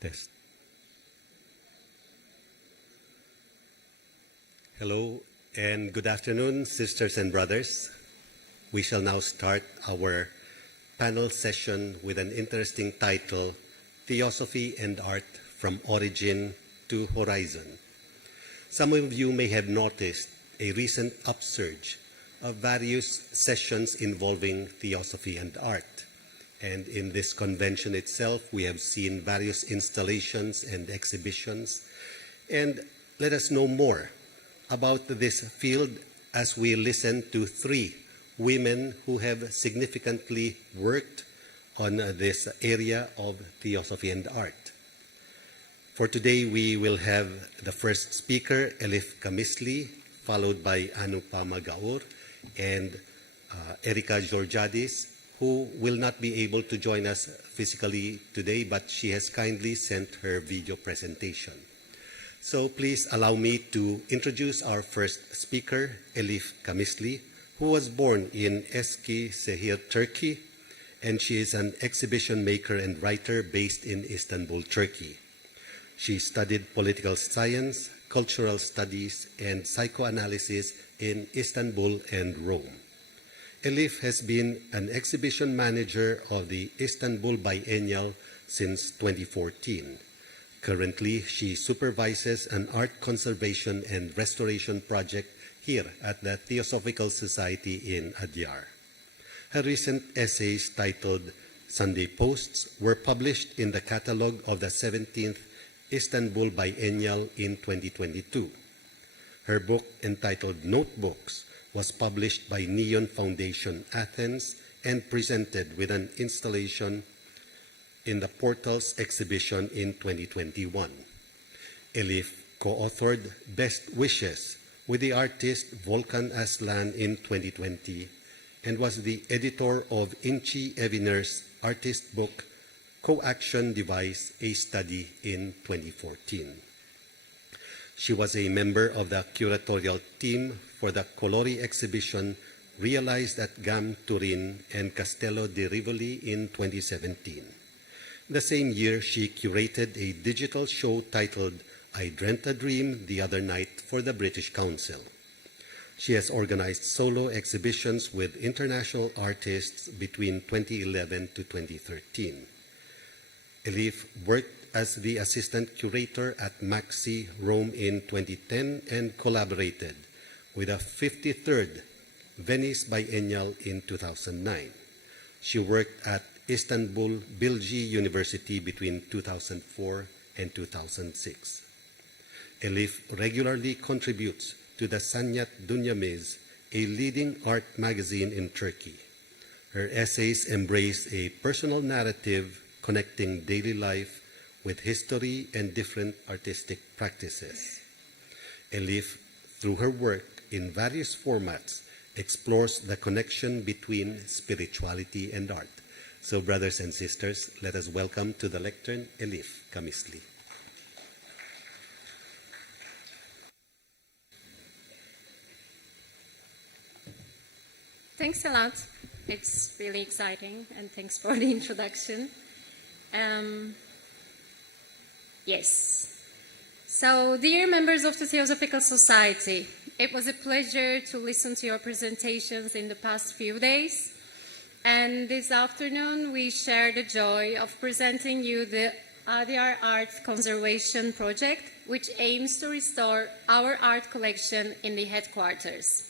Test. Hello and good afternoon, sisters and brothers. We shall now start our panel session with an interesting title, Theosophy and Art from Origin to Horizon. Some of you may have noticed a recent upsurge of various sessions involving theosophy and art. And in this convention itself, we have seen various installations and exhibitions. And let us know more about this field as we listen to three women who have significantly worked on this area of theosophy and art. For today, we will have the first speaker, Elif Kamisli, followed by Anupama Gaur and Erika Georgiades, who will not be able to join us physically today, but she has kindly sent her video presentation. So please allow me to introduce our first speaker, Elif Kamisli, who was born in Eskişehir, Turkey, and she is an exhibition maker and writer based in Istanbul, Turkey. She studied political science, cultural studies, and psychoanalysis in Istanbul and Rome. Elif has been an exhibition manager of the Istanbul Biennial since 2014. Currently, she supervises an art conservation and restoration project here at the Theosophical Society in Adyar. Her recent essays titled Sunday Posts were published in the catalogue of the 17th Istanbul Biennial in 2022. Her book entitled Notebooks was published by Neon Foundation Athens and presented with an installation in the Portals exhibition in 2021. Elif co-authored Best Wishes with the artist Volkan Aslan in 2020 and was the editor of Inci Eviner's artist book Co-Action Device, a Study in 2014. She was a member of the curatorial team for the Colori exhibition realized at GAM Turin and Castello di Rivoli in 2017. The same year, she curated a digital show titled I Dreamt a Dream the Other Night for the British Council. She has organized solo exhibitions with international artists between 2011 to 2013. Elif worked as the assistant curator at Maxi Rome in 2010 and collaborated with the 53rd Venice Biennial in 2009. She worked at Istanbul Bilgi University between 2004 and 2006. Elif regularly contributes to the Sanyat Dünyamiz, a leading art magazine in Turkey. Her essays embrace a personal narrative connecting daily life with history and different artistic practices. Elif, through her work in various formats, explores the connection between spirituality and art. So, brothers and sisters, let us welcome to the lectern Elif Kamisli. Thanks a lot. It's really exciting, and thanks for the introduction. Yes. So, dear members of the Theosophical Society, it was a pleasure to listen to your presentations in the past few days. And this afternoon, we share the joy of presenting you the Adyar Art Conservation Project, which aims to restore our art collection in the headquarters.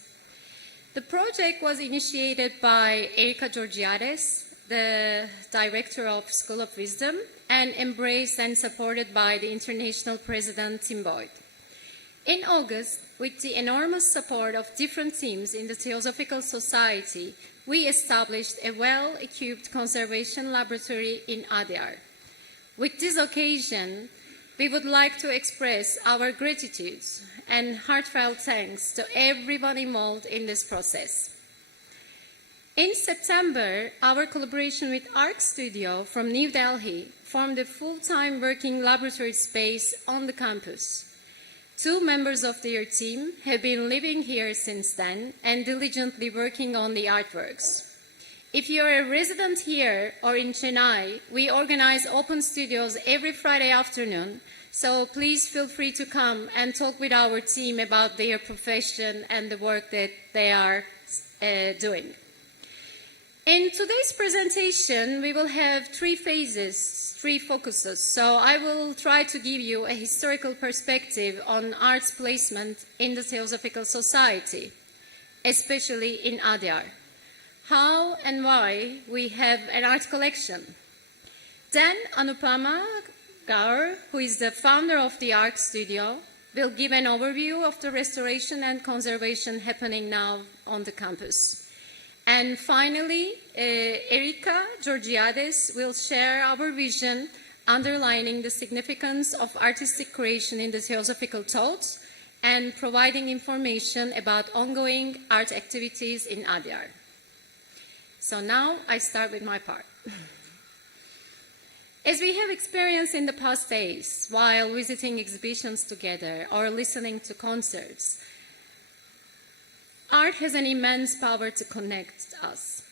The project was initiated by Erika Georgiades, the director of School of Wisdom, and embraced and supported by the international president Tim Boyd. In August, with the enormous support of different teams in the Theosophical Society, we established a well-equipped conservation laboratory in Adyar. With this occasion, we would like to express our gratitude and heartfelt thanks to everyone involved in this process. In September, our collaboration with Arc Studio from New Delhi formed a full-time working laboratory space on the campus. 2 members of their team have been living here since then and diligently working on the artworks. If you're a resident here or in Chennai, we organize open studios every Friday afternoon, so please feel free to come and talk with our team about their profession and the work that they are doing. In today's presentation, we will have three phases, three focuses. So I will try to give you a historical perspective on art's placement in the Theosophical Society, especially in Adyar. How and why we have an art collection. Then Anupama, Gaur, who is the founder of the art studio, will give an overview of the restoration and conservation happening now on the campus. And finally, Erika Georgiades will share our vision underlining the significance of artistic creation in the theosophical thought and providing information about ongoing art activities in Adyar. So now I start with my part. As we have experienced in the past days while visiting exhibitions together or listening to concerts, art has an immense power to connect us.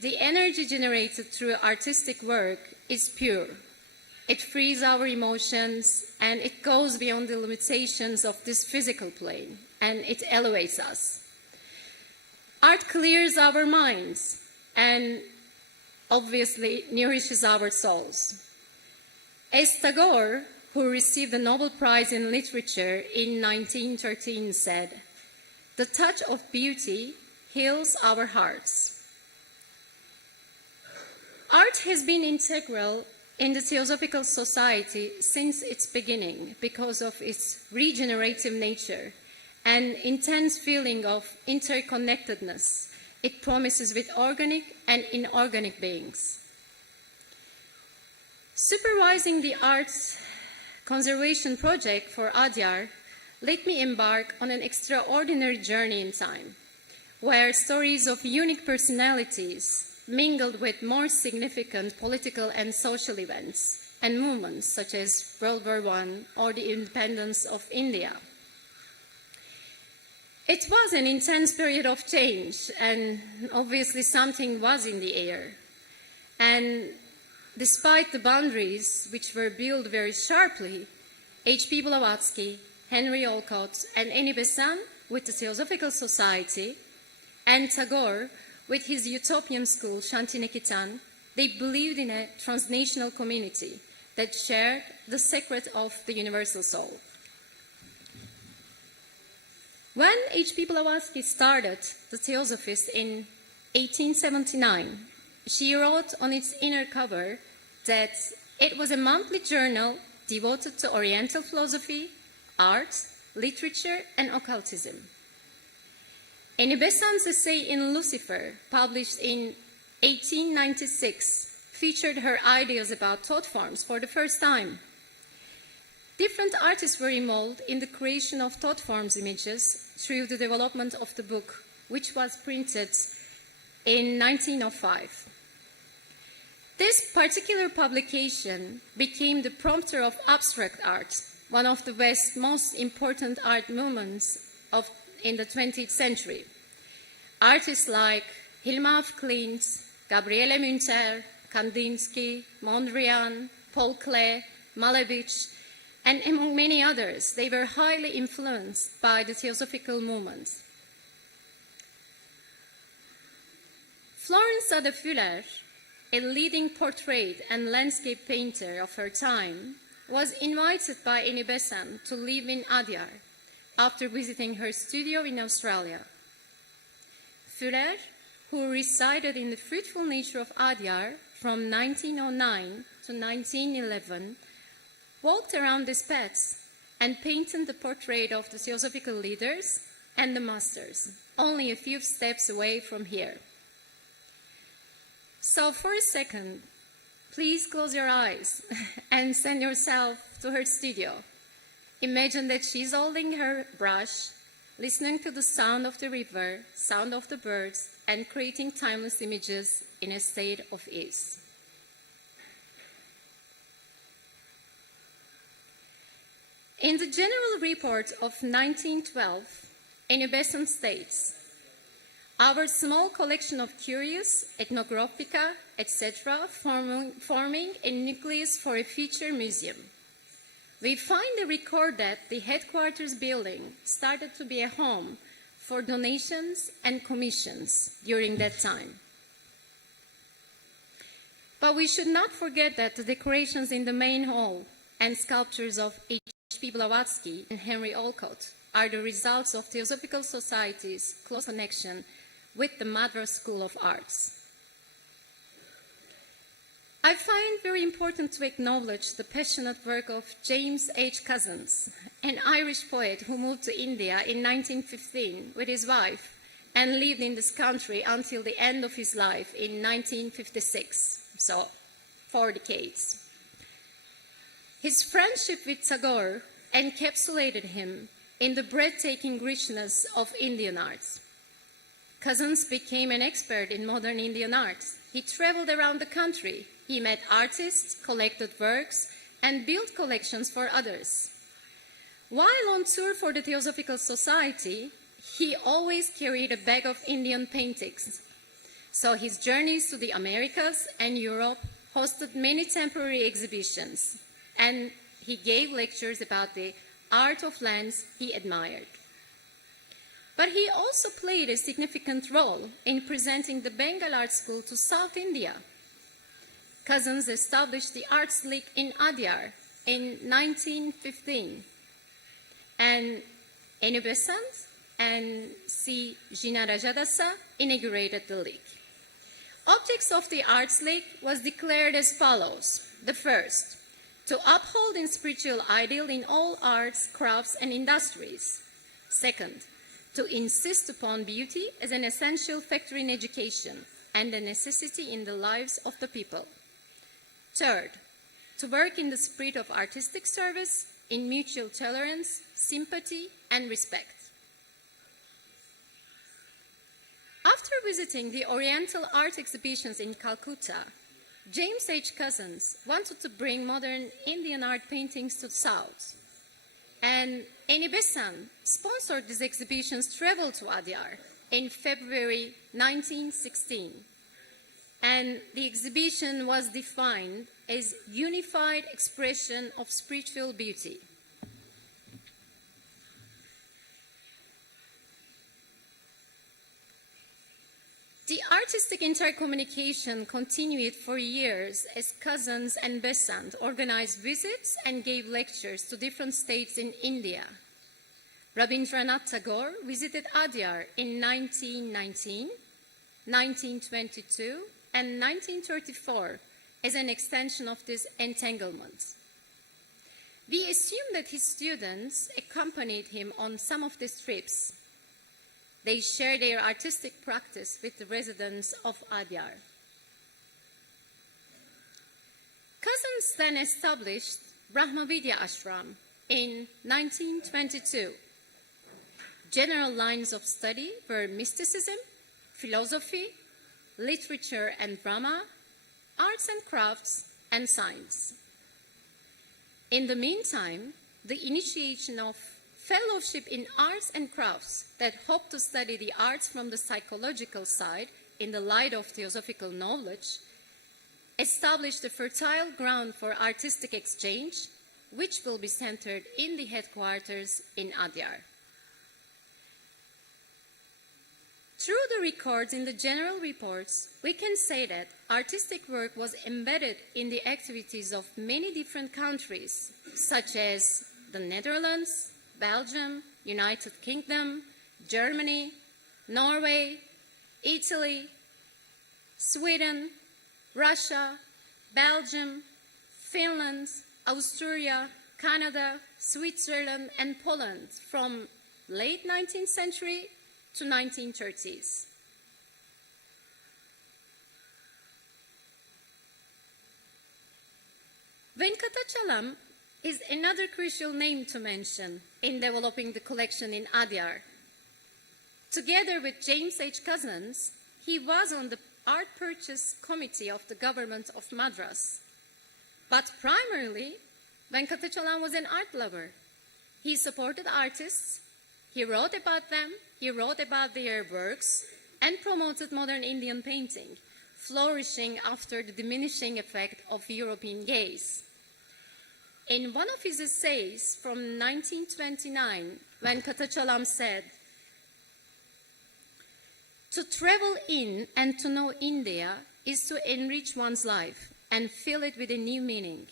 The energy generated through artistic work is pure. It frees our emotions and it goes beyond the limitations of this physical plane and it elevates us. Art clears our minds and obviously nourishes our souls. As Tagore, who received the Nobel Prize in Literature in 1913, said, "The touch of beauty heals our hearts." Art has been integral in the Theosophical Society since its beginning because of its regenerative nature and intense feeling of interconnectedness it promises with organic and inorganic beings. Supervising the arts conservation project for Adyar, let me embark on an extraordinary journey in time, where stories of unique personalities mingled with more significant political and social events and movements such as World War I or the independence of India. It was an intense period of change, and obviously something was in the air. And despite the boundaries, which were built very sharply, H.P. Blavatsky, Henry Olcott, and Annie Besant with the Theosophical Society, and Tagore with his utopian school, Shantiniketan, they believed in a transnational community that shared the secret of the universal soul. When H.P. Blavatsky started The Theosophist in 1879, she wrote on its inner cover that it was a monthly journal devoted to Oriental philosophy, art, literature, and occultism. Annie Besant's essay in Lucifer, published in 1896, featured her ideas about thought forms for the first time. Different artists were involved in the creation of thought forms images through the development of the book, which was printed in 1905. This particular publication became the prompter of abstract art, one of the West's most important art movements in the 20th century. Artists like Hilma af Klint, Gabriele Münter, Kandinsky, Mondrian, Paul Klee, Malevich, and among many others, they were highly influenced by the Theosophical movement. Florence de Fuller, a leading portrait and landscape painter of her time, was invited by Annie Besant to live in Adyar after visiting her studio in Australia. Fuller, who resided in the fruitful nature of Adyar from 1909 to 1911, walked around these paths and painted the portrait of the theosophical leaders and the masters, only a few steps away from here. So for a second, please close your eyes and send yourself to her studio. Imagine that she's holding her brush, listening to the sound of the river, sound of the birds, and creating timeless images in a state of ease. In the General Report of 1912, Annie Besant states, Our small collection of curios, ethnographica, etc., forming a nucleus for a future museum. We find a record that the headquarters building started to be a home for donations and commissions during that time. But we should not forget that the decorations in the main hall and sculptures of H.P. Blavatsky and Henry Olcott are the results of Theosophical Society's close connection with the Madras School of Arts. I find very important to acknowledge the passionate work of James H. Cousins, an Irish poet who moved to India in 1915 with his wife and lived in this country until the end of his life in 1956, so 4 decades. His friendship with Tagore encapsulated him in the breathtaking richness of Indian arts. Cousins became an expert in modern Indian arts. He traveled around the country. He met artists, collected works, and built collections for others. While on tour for the Theosophical Society, he always carried a bag of Indian paintings. So his journeys to the Americas and Europe hosted many temporary exhibitions, and he gave lectures about the art of lands he admired. But he also played a significant role in presenting the Bengal Art School to South India. Cousins established the Arts League in Adyar in 1915, and Enu Besant and C. Jina Rajadasa inaugurated the league. Objects of the Arts League was declared as follows. The first, to uphold in spiritual ideal in all arts, crafts, and industries. Second, to insist upon beauty as an essential factor in education and a necessity in the lives of the people. Third, to work in the spirit of artistic service, in mutual tolerance, sympathy, and respect. After visiting the Oriental art exhibitions in Calcutta, James H. Cousins wanted to bring modern Indian art paintings to the South. And Eni Besant sponsored these exhibitions' travel to Adyar in February 1916. And the exhibition was defined as unified expression of spiritual beauty. The artistic intercommunication continued for years as Cousins and Besant organized visits and gave lectures to different states in India. Rabindranath Tagore visited Adyar in 1919, 1922, and 1934 as an extension of this entanglement. We assume that his students accompanied him on some of these trips. They share their artistic practice with the residents of Adyar. Cousins then established Brahmavidya Ashram in 1922. General lines of study were mysticism, philosophy, literature and drama, arts and crafts, and science. In the meantime, the initiation of fellowship in arts and crafts that hope to study the arts from the psychological side in the light of theosophical knowledge established a fertile ground for artistic exchange, which will be centered in the headquarters in Adyar. Through the records in the general reports, we can say that artistic work was embedded in the activities of many different countries, such as the Netherlands, Belgium, United Kingdom, Germany, Norway, Italy, Sweden, Russia, Belgium, Finland, Austria, Canada, Switzerland, and Poland from late 19th century to 1930s. Venkatachalam is another crucial name to mention in developing the collection in Adyar. Together with James H. Cousins, he was on the art purchase committee of the government of Madras. But primarily, Venkatachalam was an art lover. He supported artists, he wrote about them, he wrote about their works, and promoted modern Indian painting, flourishing after the diminishing effect of European gaze. In one of his essays from 1929, when Katachalam said, "To travel in and to know India is to enrich one's life and fill it with a new meaning.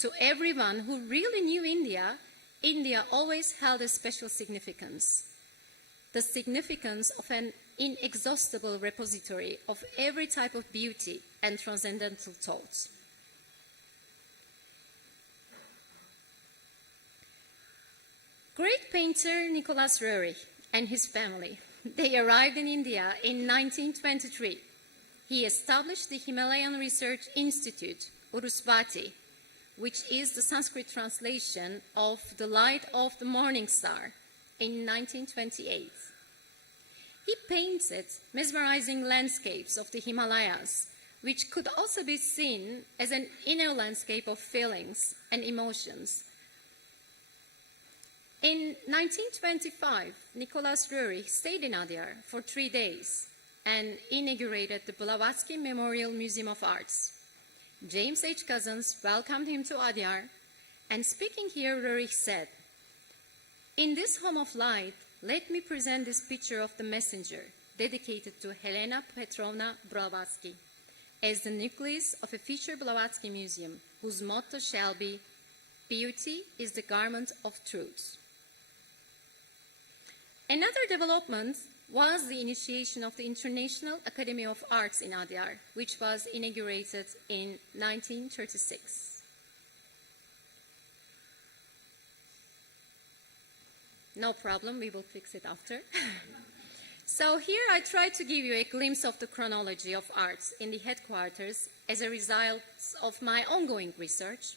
To everyone who really knew India, India always held a special significance, the significance of an inexhaustible repository of every type of beauty and transcendental thought." Great painter Nicholas Roerich and his family, they arrived in India in 1923. He established the Himalayan Research Institute, Urusvati, which is the Sanskrit translation of the light of the morning star, in 1928. He painted mesmerizing landscapes of the Himalayas, which could also be seen as an inner landscape of feelings and emotions. In 1925, Nicholas Roerich stayed in Adyar for 3 days and inaugurated the Blavatsky Memorial Museum of Arts. James H. Cousins welcomed him to Adyar, and speaking here, Roerich said, "In this home of light, let me present this picture of the messenger, dedicated to Helena Petrovna Blavatsky, as the nucleus of a future Blavatsky Museum, whose motto shall be, 'Beauty is the garment of truth.'" Another development was the initiation of the International Academy of Arts in Adyar, which was inaugurated in 1936. No problem, we will fix it after. So here I try to give you a glimpse of the chronology of arts in the headquarters as a result of my ongoing research.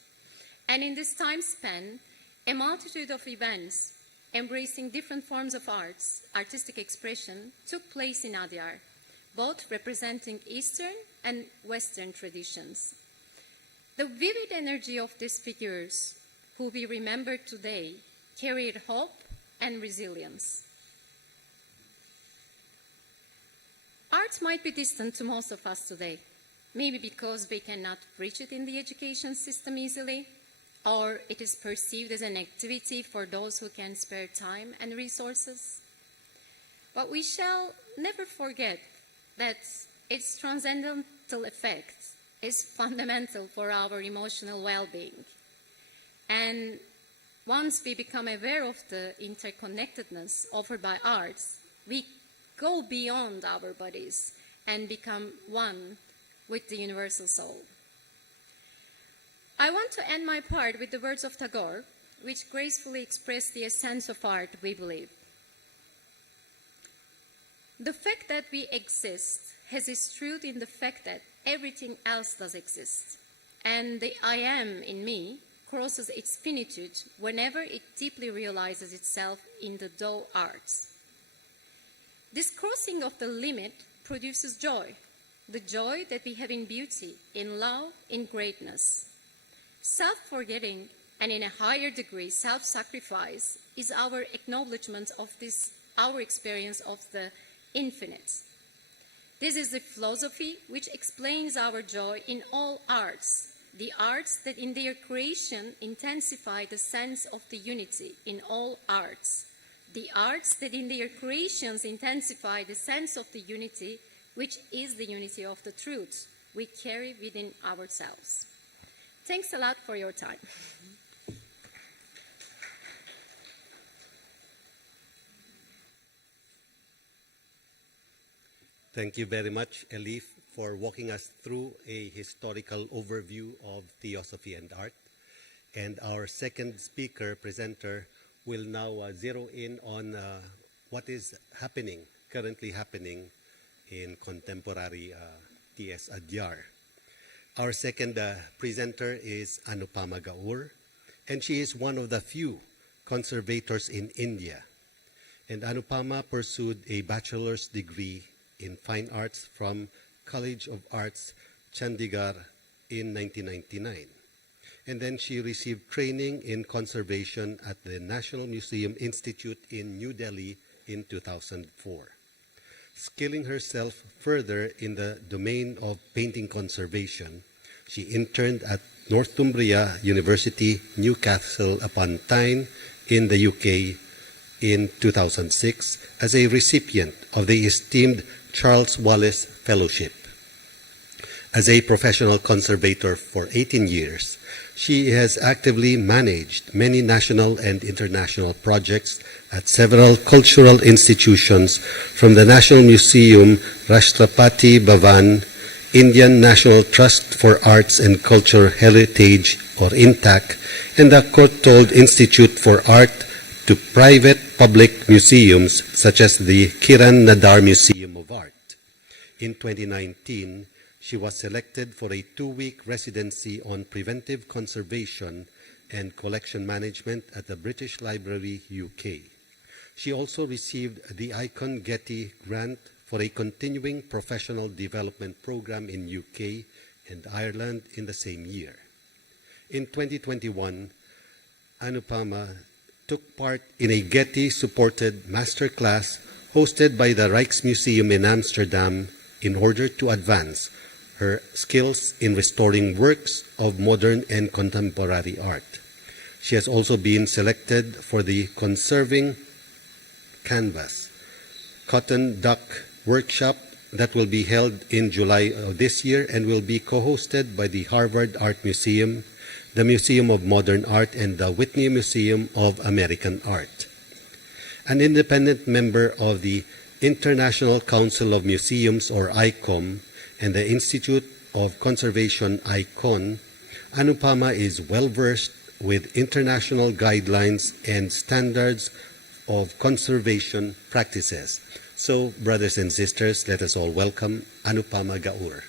And in this time span, a multitude of events embracing different forms of arts, artistic expression, took place in Adyar, both representing Eastern and Western traditions. The vivid energy of these figures, who we remember today, carried hope and resilience. Art might be distant to most of us today, maybe because we cannot reach it in the education system easily, or it is perceived as an activity for those who can spare time and resources. But we shall never forget that its transcendental effect is fundamental for our emotional well-being. And once we become aware of the interconnectedness offered by arts, we go beyond our bodies and become one with the universal soul. I want to end my part with the words of Tagore, which gracefully express the essence of art, we believe. "The fact that we exist has its truth in the fact that everything else does exist, and the I am in me crosses its finitude whenever it deeply realizes itself in the Tao arts. This crossing of the limit produces joy, the joy that we have in beauty, in love, in greatness. Self-forgetting and in a higher degree self-sacrifice is our acknowledgement of this, our experience of the infinite. This is the philosophy which explains our joy in all arts, the arts that in their creation intensify the sense of the unity in all arts, the arts that in their creations intensify the sense of the unity, which is the unity of the truth we carry within ourselves. Thanks a lot for your time. Thank you very much, Elif, for walking us through a historical overview of theosophy and art. And our second speaker, presenter, will now zero in on what is currently happening in contemporary TS Adyar. Our second presenter is Anupama Gaur, and she is one of the few conservators in India. And Anupama pursued a bachelor's degree in fine arts from College of Arts, Chandigarh in 1999. And then she received training in conservation at the National Museum Institute in New Delhi in 2004. Skilling herself further in the domain of painting conservation, she interned at Northumbria University, Newcastle upon Tyne in the UK in 2006 as a recipient of the esteemed Charles Wallace Fellowship. As a professional conservator for 18 years, she has actively managed many national and international projects at several cultural institutions from the National Museum Rashtrapati Bhavan, Indian National Trust for Arts and Cultural Heritage, or INTAC, and the Courtauld Institute for Art, to private public museums such as the Kiran Nadar Museum of Art. In 2019, she was selected for a 2-week residency on preventive conservation and collection management at the British Library, UK. She also received the Icon Getty Grant for a continuing professional development program in UK and Ireland in the same year. In 2021, Anupama took part in a Getty-supported masterclass hosted by the Rijksmuseum in Amsterdam in order to advance her skills in restoring works of modern and contemporary art. She has also been selected for the Conserving Canvas Cotton Duck workshop that will be held in July of this year and will be co-hosted by the Harvard Art Museum, the Museum of Modern Art, and the Whitney Museum of American Art. An independent member of the International Council of Museums, or ICOM, and the Institute of Conservation, ICON, Anupama is well-versed with international guidelines and standards of conservation practices. So, brothers and sisters, let us all welcome Anupama Gaur.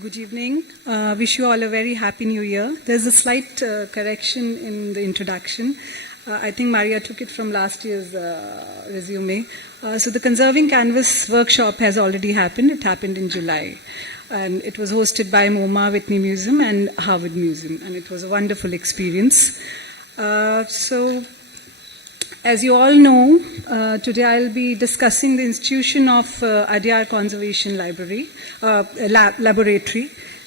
Good evening. Wish you all a very happy new year. There's a slight correction in the introduction. I think Maria took it from last year's resume. So the Conserving Canvas workshop has already happened. It happened in July. And it was hosted by MoMA, Whitney Museum, and Harvard Museum. And it was a wonderful experience. So, as you all know, today I'll be discussing the institution of Adyar Conservation Laboratory,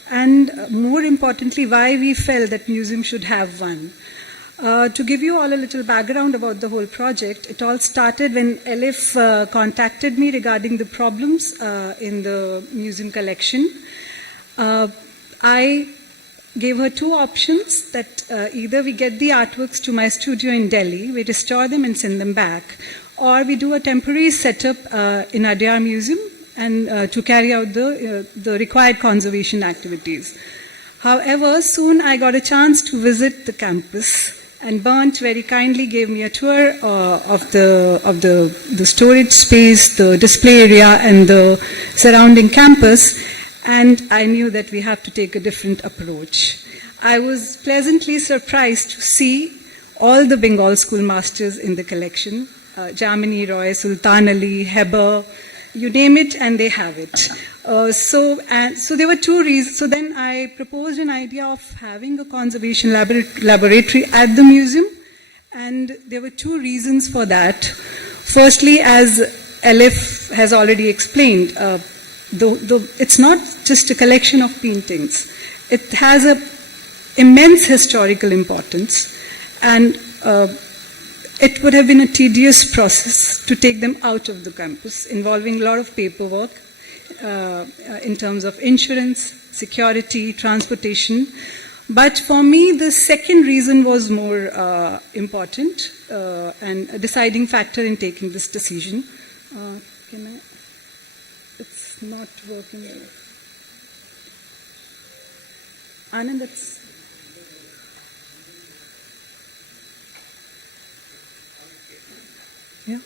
and more importantly, why we felt that museum should have one. To give you all a little background about the whole project, it all started when Elif contacted me regarding the problems in the museum collection. I gave her two options, that either we get the artworks to my studio in Delhi, we restore them and send them back, or we do a temporary setup in Adyar Museum and to carry out the required conservation activities. However, soon I got a chance to visit the campus, and Bernd very kindly gave me a tour of the storage space, the display area, and the surrounding campus, and I knew that we have to take a different approach. I was pleasantly surprised to see all the Bengal schoolmasters in the collection, Jamini Roy, Sultan Ali, Heber, you name it, and they have it. So there were two reasons. So then I proposed an idea of having a conservation laboratory at the museum, and there were two reasons for that. Firstly, as Elif has already explained, it's not just a collection of paintings. It has an immense historical importance, and it would have been a tedious process to take them out of the campus, involving a lot of paperwork in terms of insurance, security, transportation. But for me, the second reason was more important and a deciding factor in taking this decision. It's not working. Anand, that's... Yeah.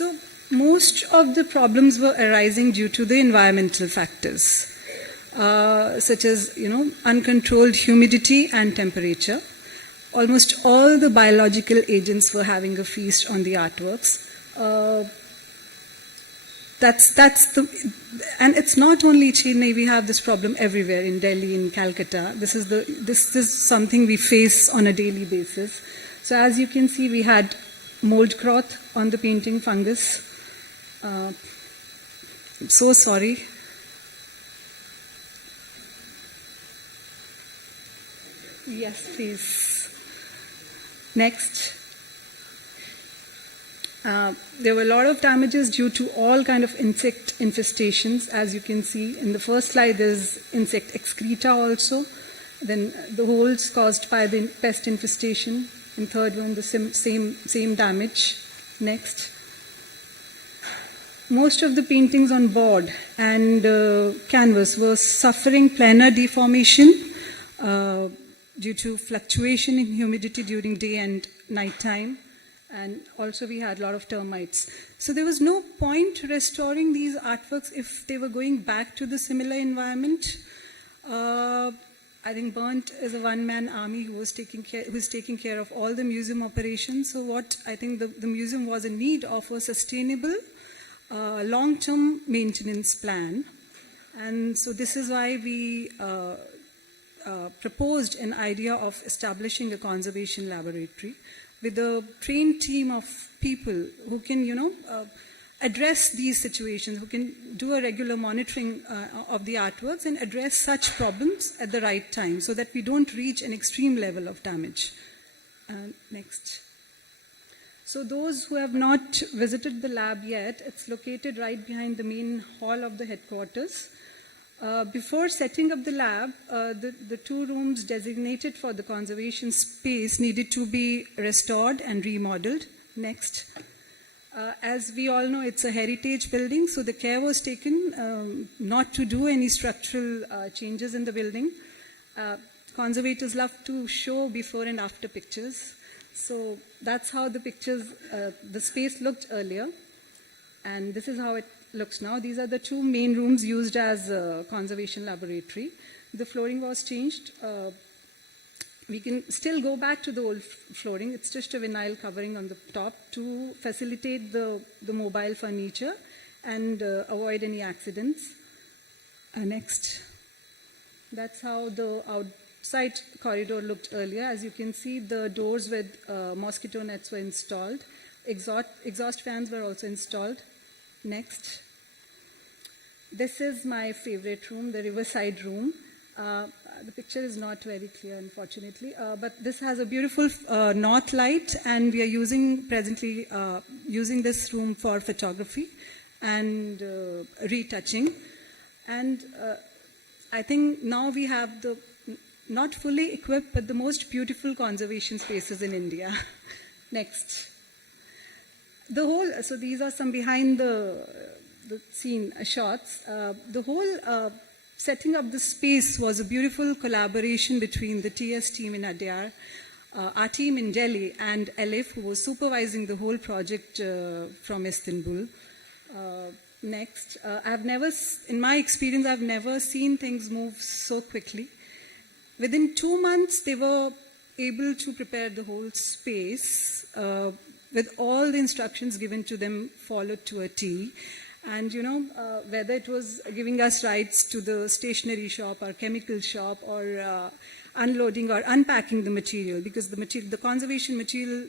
So most of the problems were arising due to the environmental factors, such as, uncontrolled humidity and temperature. Almost all the biological agents were having a feast on the artworks. And it's not only Chennai, we have this problem everywhere, in Delhi, in Calcutta. This is something we face on a daily basis. So as you can see, we had mold growth on the painting, fungus. I'm so sorry. Yes, please. Next. There were a lot of damages due to all kind of insect infestations. As you can see in the first slide, there's insect excreta also. Then the holes caused by the pest infestation. In third one, the same damage. Next. Most of the paintings on board and canvas were suffering planar deformation due to fluctuation in humidity during day and night time. And also we had a lot of termites. So there was no point restoring these artworks if they were going back to the similar environment. I think Burnt is a one-man army who was taking care of all the museum operations. So what I think the museum was in need of a sustainable, long-term maintenance plan. And so this is why we proposed an idea of establishing a conservation laboratory with a trained team of people who can, address these situations, who can do a regular monitoring of the artworks and address such problems at the right time so that we don't reach an extreme level of damage. Next. So those who have not visited the lab yet, it's located right behind the main hall of the headquarters. Before setting up the lab, the two rooms designated for the conservation space needed to be restored and remodeled. Next. As we all know, it's a heritage building, so the care was taken not to do any structural changes in the building. Conservators love to show before and after pictures. So that's how the pictures, the space looked earlier. And this is how it looks now. These are the two main rooms used as a conservation laboratory. The flooring was changed. We can still go back to the old flooring. It's just a vinyl covering on the top to facilitate the mobile furniture and avoid any accidents. Next. That's how the outside corridor looked earlier. As you can see, the doors with mosquito nets were installed. Exhaust fans were also installed. Next. This is my favorite room, the riverside room. The picture is not very clear, unfortunately, but this has a beautiful north light, and we are presently using this room for photography and retouching. And I think now we have the not fully equipped, but the most beautiful conservation spaces in India. Next. So these are some behind the scene shots. The whole setting up the space was a beautiful collaboration between the TS team in Adyar, our team in Delhi, and Elif, who was supervising the whole project from Istanbul. Next, in my experience, I've never seen things move so quickly. Within 2 months, they were able to prepare the whole space with all the instructions given to them followed to a T. And, whether it was giving us rights to the stationery shop or chemical shop or unloading or unpacking the material, because the conservation material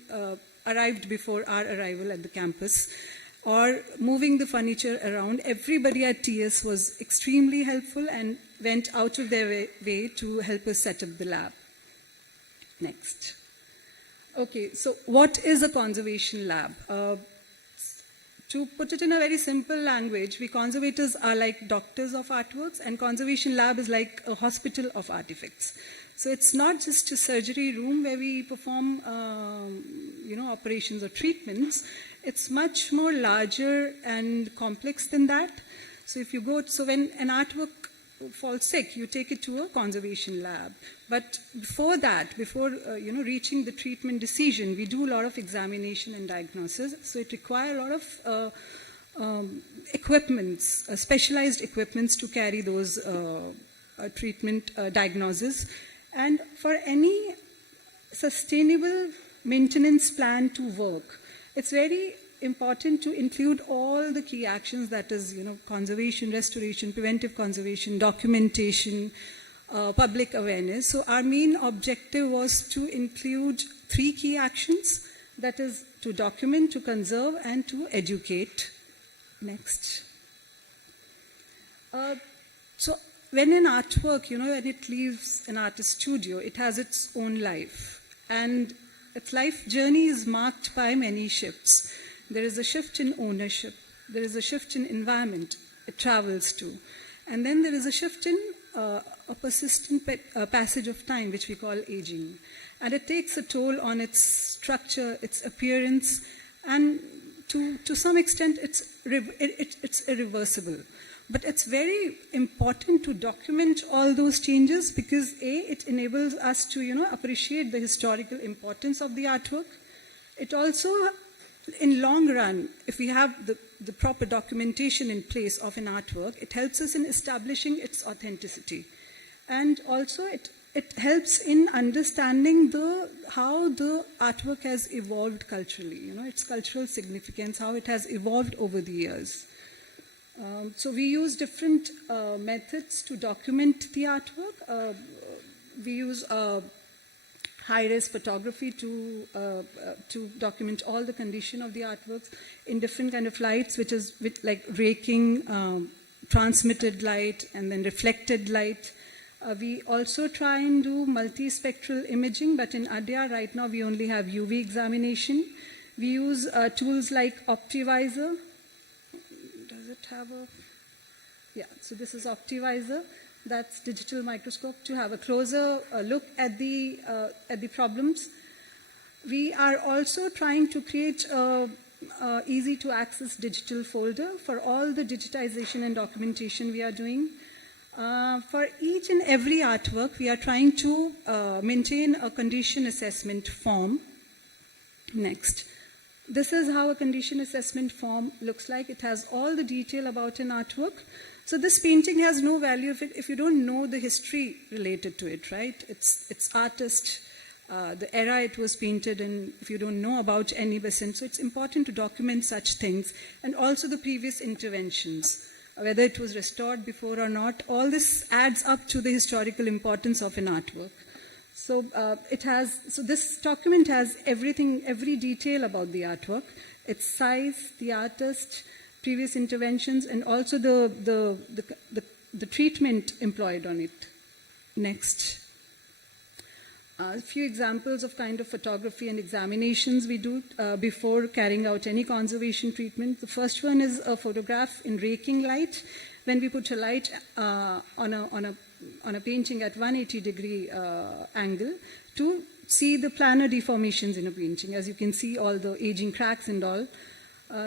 arrived before our arrival at the campus, or moving the furniture around, everybody at TS was extremely helpful and went out of their way to help us set up the lab. Next. Okay, so what is a conservation lab? To put it in a very simple language, we conservators are like doctors of artworks, and conservation lab is like a hospital of artifacts. So it's not just a surgery room where we perform, operations or treatments. It's much more larger and complex than that. So when an artwork falls sick, you take it to a conservation lab. But before that, before reaching the treatment decision, we do a lot of examination and diagnosis. So it requires a lot of equipments, specialized equipments to carry those treatment diagnosis. And for any sustainable maintenance plan to work, it's very important to include all the key actions, that is, conservation, restoration, preventive conservation, documentation, public awareness. So our main objective was to include 3 key actions, that is, to document, to conserve, and to educate. Next. So when an artwork, when it leaves an artist's studio, it has its own life. And its life journey is marked by many shifts. There is a shift in ownership. There is a shift in environment it travels to. And then there is a shift in a persistent passage of time, which we call aging. And it takes a toll on its structure, its appearance, and to some extent it's irreversible. But it's very important to document all those changes because it enables us to appreciate the historical importance of the artwork. It also, in long run, if we have the proper documentation in place of an artwork, it helps us in establishing its authenticity. And also it helps in understanding how the artwork has evolved culturally, its cultural significance, how it has evolved over the years. So we use different methods to document the artwork. We use high-res photography to document all the condition of the artworks in different kind of lights, which is like raking, transmitted light, and then reflected light. We also try and do multispectral imaging, but in Adyar right now we only have UV examination. We use tools like Optivisor. Does it have a... Yeah, so this is Optivisor. That's digital microscope to have a closer look at the problems. We are also trying to create a easy-to-access digital folder for all the digitization and documentation we are doing. For each and every artwork, we are trying to maintain a condition assessment form. Next. This is how a condition assessment form looks like. It has all the detail about an artwork. So this painting has no value if you don't know the history related to it, right? Its artist, the era it was painted in, if you don't know about any Besant. So it's important to document such things. And also the previous interventions, whether it was restored before or not. All this adds up to the historical importance of an artwork. So this document has everything, every detail about the artwork, its size, the artist, previous interventions, and also the treatment employed on it. Next. A few examples of kind of photography and examinations we do before carrying out any conservation treatment. The first one is a photograph in raking light. When we put a light on a painting at 180-degree angle to see the planar deformations in a painting. As you can see, all the aging cracks and all.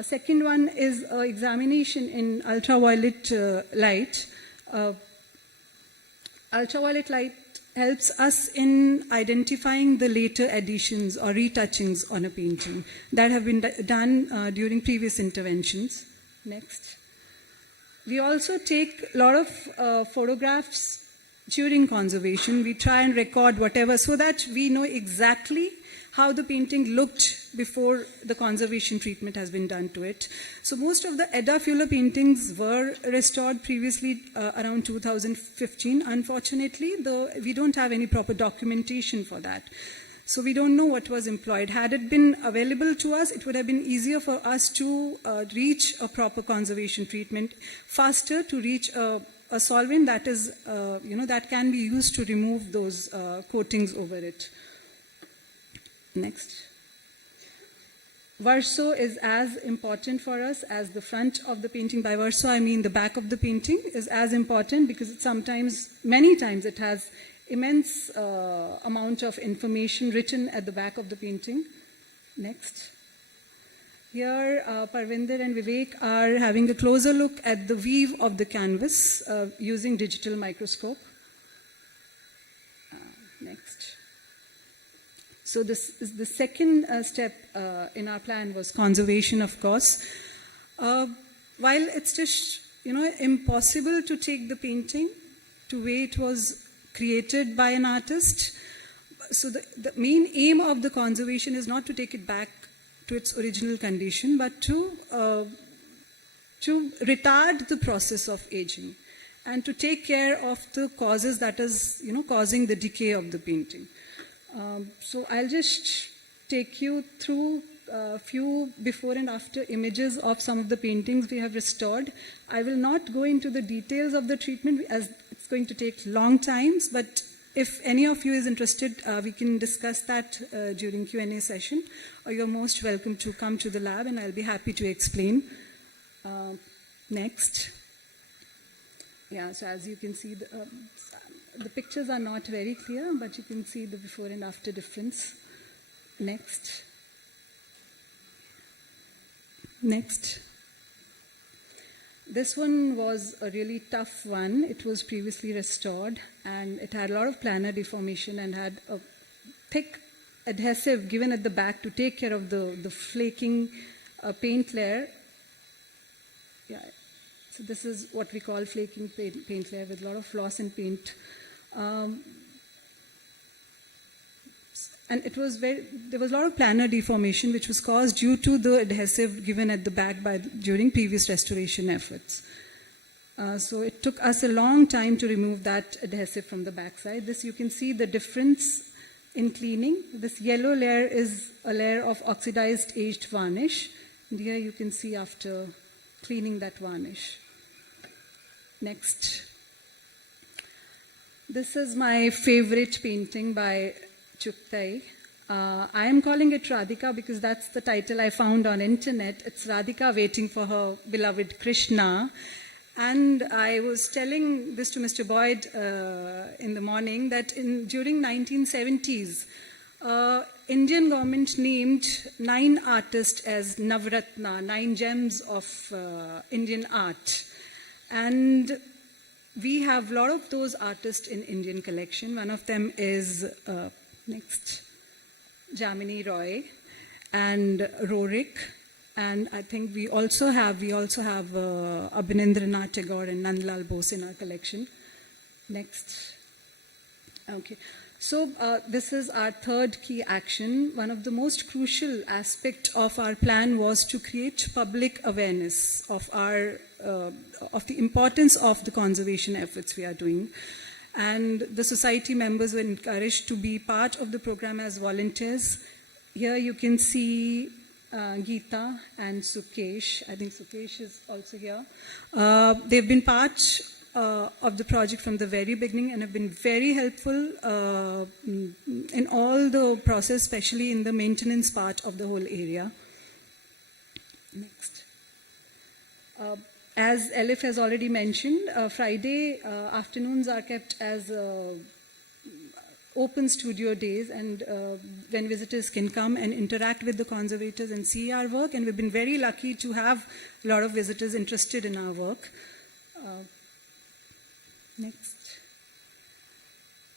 Second one is examination in ultraviolet light. Ultraviolet light helps us in identifying the later additions or retouchings on a painting that have been done during previous interventions. Next. We also take a lot of photographs during conservation. We try and record whatever so that we know exactly how the painting looked before the conservation treatment has been done to it. So most of the Edda Fuller paintings were restored previously around 2015. Unfortunately, we don't have any proper documentation for that. So we don't know what was employed. Had it been available to us, it would have been easier for us to reach a proper conservation treatment, faster to reach a solvent that is, that can be used to remove those coatings over it. Next. Verso is as important for us as the front of the painting. By verso, I mean the back of the painting is as important because many times it has immense amount of information written at the back of the painting. Next. Here, Parvinder and Vivek are having a closer look at the weave of the canvas using digital microscope. Next. So this is the second step in our plan was conservation, of course. While it's just, impossible to take the painting to way it was created by an artist, so the main aim of the conservation is not to take it back to its original condition, but to retard the process of aging and to take care of the causes that is, causing the decay of the painting. So I'll just take you through a few before and after images of some of the paintings we have restored. I will not go into the details of the treatment as it's going to take long times, but if any of you is interested, we can discuss that during Q&A session, or you're most welcome to come to the lab and I'll be happy to explain. Next. Yeah, so as you can see, the pictures are not very clear, but you can see the before and after difference. Next. Next. This one was a really tough one. It was previously restored and it had a lot of planar deformation and had a thick adhesive given at the back to take care of the flaking paint layer. Yeah. So this is what we call flaking paint layer with a lot of loss in paint. And it was there was a lot of planar deformation which was caused due to the adhesive given at the back during previous restoration efforts. So it took us a long time to remove that adhesive from the backside. This you can see the difference in cleaning. This yellow layer is a layer of oxidized aged varnish. And here you can see after cleaning that varnish. Next. This is my favorite painting by Chuktai. I am calling it Radhika because that's the title I found on internet. It's Radhika waiting for her beloved Krishna. And I was telling this to Mr. Boyd in the morning that during 1970s, Indian government named 9 artists as Navratna, 9 gems of Indian art. And we have a lot of those artists in Indian collection. One of them is, next, Jamini Roy and Rorik. And I think we also have Abhinendranath Tagore and Nandlal Bose in our collection. Next. Okay. So this is our third key action. One of the most crucial aspects of our plan was to create public awareness of the importance of the conservation efforts we are doing. And the society members were encouraged to be part of the program as volunteers. Here you can see Geeta and Sukesh. I think Sukesh is also here. They've been part of the project from the very beginning and have been very helpful in all the process, especially in the maintenance part of the whole area. Next. As Elif has already mentioned, Friday afternoons are kept as open studio days, and when visitors can come and interact with the conservators and see our work, and we've been very lucky to have a lot of visitors interested in our work. Next.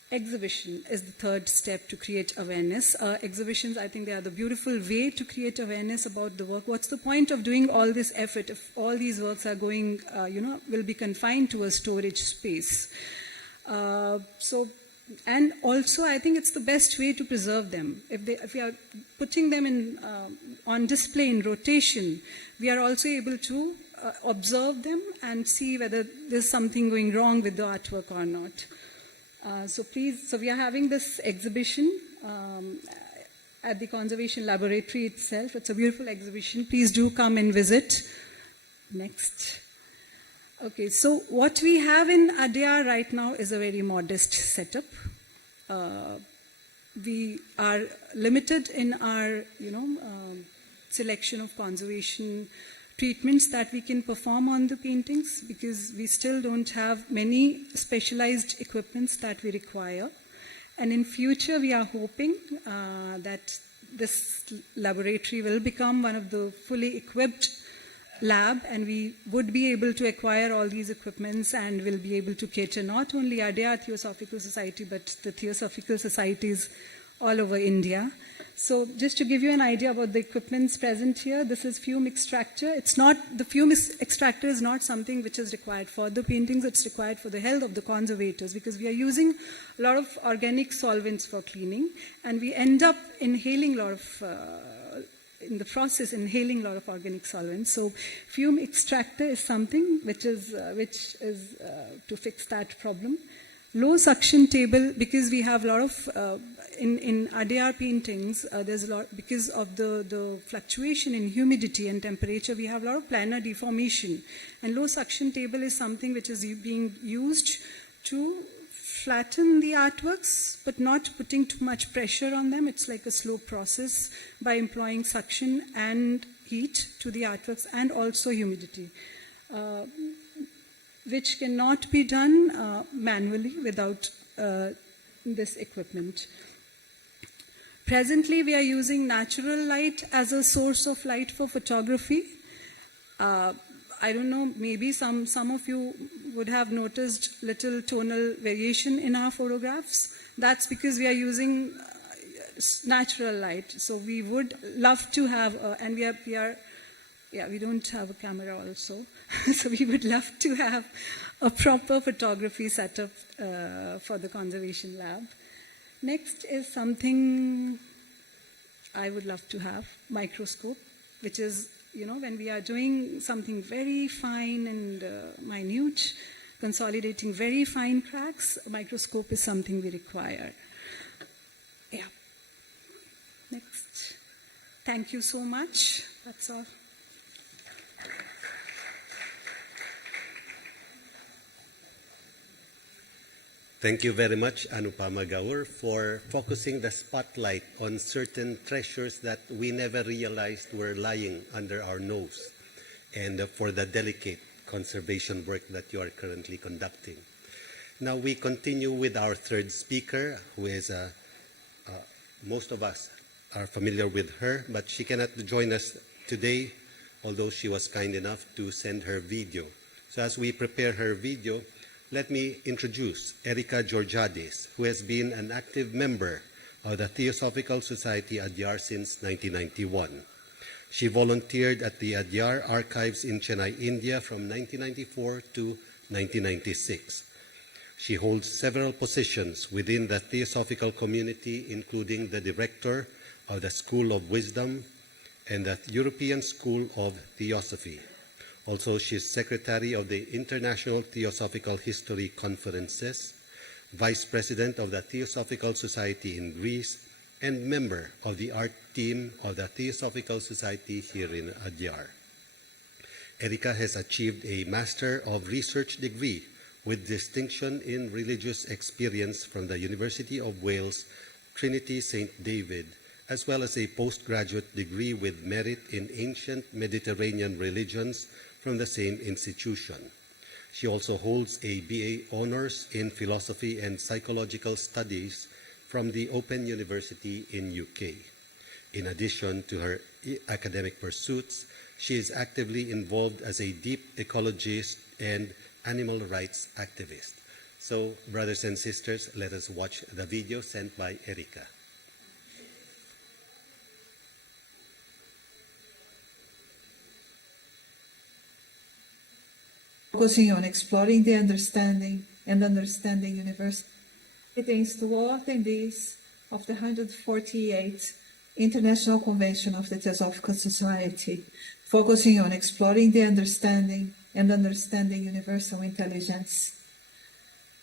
Exhibition is the third step to create awareness. Exhibitions, I think they are the beautiful way to create awareness about the work. What's the point of doing all this effort if all these works are going, will be confined to a storage space? And also, I think it's the best way to preserve them. If we are putting them in on display in rotation, we are also able to observe them and see whether there's something going wrong with the artwork or not. So we are having this exhibition at the Conservation Laboratory itself. It's a beautiful exhibition. Please do come and visit. Next. Okay, so what we have in Adyar right now is a very modest setup. We are limited in our, selection of conservation treatments that we can perform on the paintings because we still don't have many specialized equipments that we require. And in future, we are hoping that this laboratory will become one of the fully equipped lab, and we would be able to acquire all these equipments and will be able to cater not only Adyar Theosophical Society but the Theosophical Societies all over India. So just to give you an idea about the equipments present here, this is fume extractor. The fume extractor is not something which is required for the paintings, it's required for the health of the conservators, because we are using a lot of organic solvents for cleaning, and we end up inhaling a lot of in the process, inhaling a lot of organic solvents. So fume extractor is something which is to fix that problem. Low suction table, because we have a lot of, in Adyar paintings, there's a lot, because of the fluctuation in humidity and temperature, we have a lot of planar deformation. And low suction table is something which is being used to flatten the artworks, but not putting too much pressure on them. It's like a slow process by employing suction and heat to the artworks, and also humidity, which cannot be done manually without this equipment. Presently, we are using natural light as a source of light for photography. I don't know, maybe some of you would have noticed little tonal variation in our photographs. That's because we are using natural light. So we would love to have, and we don't have a camera also. So we would love to have a proper photography setup for the conservation lab. Next is something I would love to have, microscope, which is, when we are doing something very fine and minute, consolidating very fine cracks, a microscope is something we require. Yeah. Next. Thank you so much. That's all. Thank you very much, Anupama Gaur, for focusing the spotlight on certain treasures that we never realized were lying under our nose, and for the delicate conservation work that you are currently conducting. Now we continue with our third speaker, who is, most of us are familiar with her, but she cannot join us today, although she was kind enough to send her video. So as we prepare her video, let me introduce Erika Georgiades, who has been an active member of the Theosophical Society Adyar since 1991. She volunteered at the Adyar archives in Chennai, India from 1994 to 1996. She holds several positions within the Theosophical community, including the director of the School of Wisdom and the European School of Theosophy. Also, she is secretary of the International Theosophical History Conferences, vice president of the Theosophical Society in Greece, and member of the art team of the Theosophical Society here in Adyar. Erika has achieved a Master of Research degree with distinction in religious experience from the University of Wales, Trinity St. David, as well as a postgraduate degree with merit in ancient Mediterranean religions from the same institution. She also holds a BA Honours in Philosophy and Psychological Studies from the Open University in UK. In addition to her academic pursuits, she is actively involved as a deep ecologist and animal rights activist. So, brothers and sisters, let us watch the video sent by Erika. Focusing on exploring the understanding and understanding universe. Greetings to all attendees of the 148th International Convention of the Theosophical Society, focusing on exploring the understanding and understanding universal intelligence.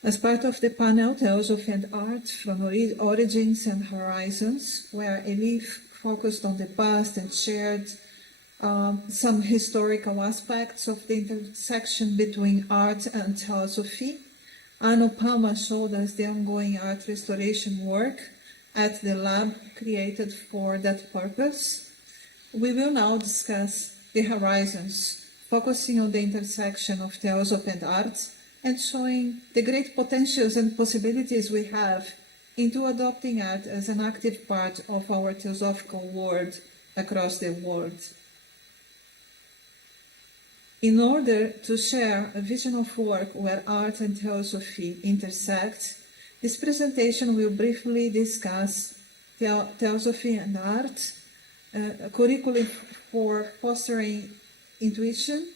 As part of the panel Theosophy and Art from Origins and Horizons, where Elif focused on the past and shared some historical aspects of the intersection between art and theosophy, Anupama showed us the ongoing art restoration work at the lab created for that purpose. We will now discuss the horizons, focusing on the intersection of theosophy and art, and showing the great potentials and possibilities we have into adopting art as an active part of our theosophical world across the world. In order to share a vision of work where art and theosophy intersect, this presentation will briefly discuss theosophy and art, a curriculum for fostering intuition,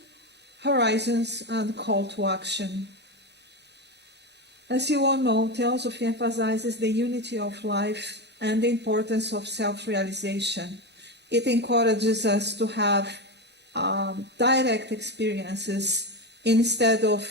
horizons, and call to action. As you all know, theosophy emphasizes the unity of life and the importance of self-realization. It encourages us to have direct experiences instead of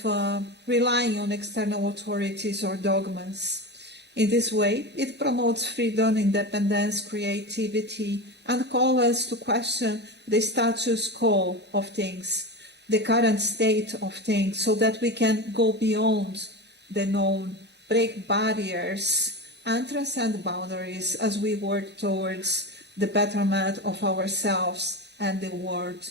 relying on external authorities or dogmas. In this way, it promotes freedom, independence, creativity, and calls us to question the status quo of things, the current state of things, so that we can go beyond the known, break barriers, and transcend boundaries as we work towards the betterment of ourselves and the world.